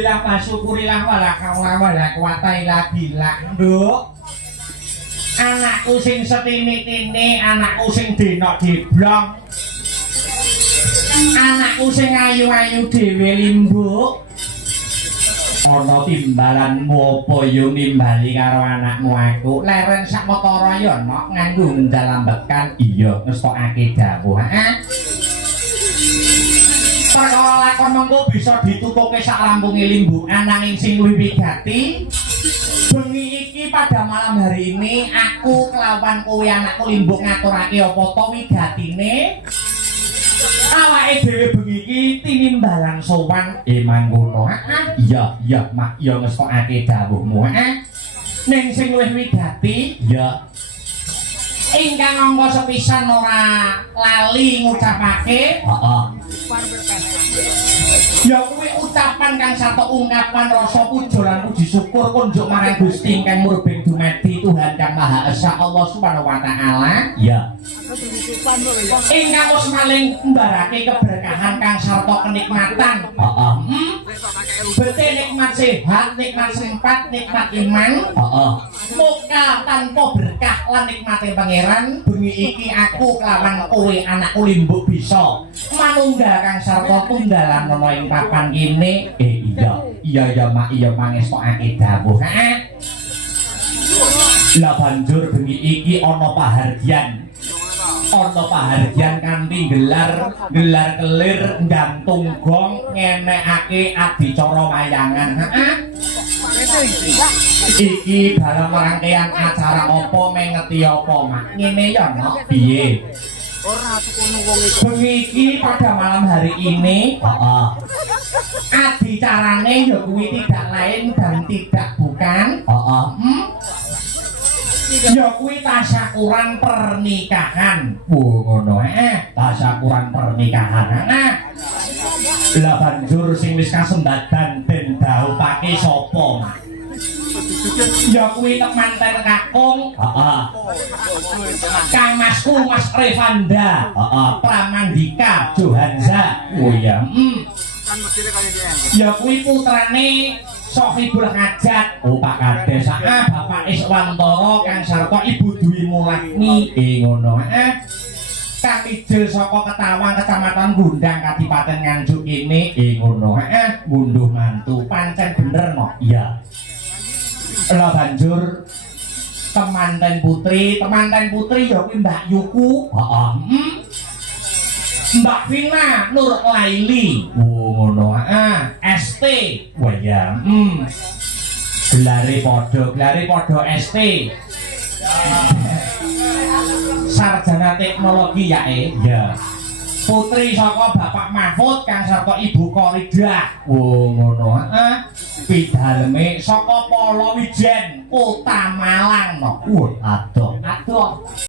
Alhamdulillah masyukurilah wala haula wala quwata illa billah. Nduk. Anakku sing setini-tini, anakku sing denok diblong. Anakku sing ayu-ayu dhewe limbuk. Ana timbalanmu apa yo nimbali karo anakmu aku. Leren sak motoro yo nok nganggo ndalambekan iya ngestokake dawuh. Perkara lakon mengko bisa ditutuke sak lampunge limbukan nanging sing luwih wigati. Bengi iki pada malam hari ini aku kelawan kowe anakku limbuk ngaturake apa to wigatine. Awake dhewe bengi iki tinimbalan sowan mangkono. Iya mak iya ngestokake dawuhmu. Ning sing luwih wigati ya ingkang angka sepisan ora lali ngucapake. Ya kuwi ucapan kang satu ungkapan rasa puja lan puji syukur kunjuk marang Gusti ingkang murbeng dumadi Tuhan Kang Maha Esa Allah Subhanahu wa taala. Ya. Ingkang wis maling mbarake keberkahan kang sarta kenikmatan. Bete nikmat sehat, nikmat sempat, nikmat iman. Muka tanpa berkah lan nikmate pangeran. Bengi iki aku kelawan kowe anakku limbuk bisa manunggal kang sarta tunggalan ana ing papan kene. Iya mak iya mangestokake dawuh. Lah banjur bengi iki ana pahargyan. Ana pahargyan kanthi gelar kelir gantung gong ngenekake adicara wayangan. Iki dalam rangkaian acara apa mengeti apa mak? Ngene ya nok piye? Bengi iki pada malam hari ini adicarane ya kuwi tidak lain dan tidak bukan ya kuwi tasyakuran pernikahan. Ngono tasyakuran pernikahan. Lah banjur sing wis kasembadan ben dhawuhake sapa mak? Ya kuwi temanten kakung. Kang Masku Mas Revanda. Pramandika Johanza. Oh iya. Ya kuwi putrane Sohibul Hajat. Oh Pak Kades. Bapak Iswantara kang sarta Ibu Dwi Mulakni. Ngono. Kang Ijil saka Ketawang Kecamatan Gundang Kadipaten Nganjuk kene. Ngono. Ngunduh mantu pancen bener no. Iya. Lah banjur temanten putri ya kuwi Mbak Yuku. Mbak Vina Nur Laili. Ngono. ST. Wah ya. Gelare padha ST. Sarjana teknologi ya. Ya. Putri saka Bapak Mahfud kang sarta Ibu Korida. Ngono. Pidaleme saka Palawijen Kota Malang. Adoh.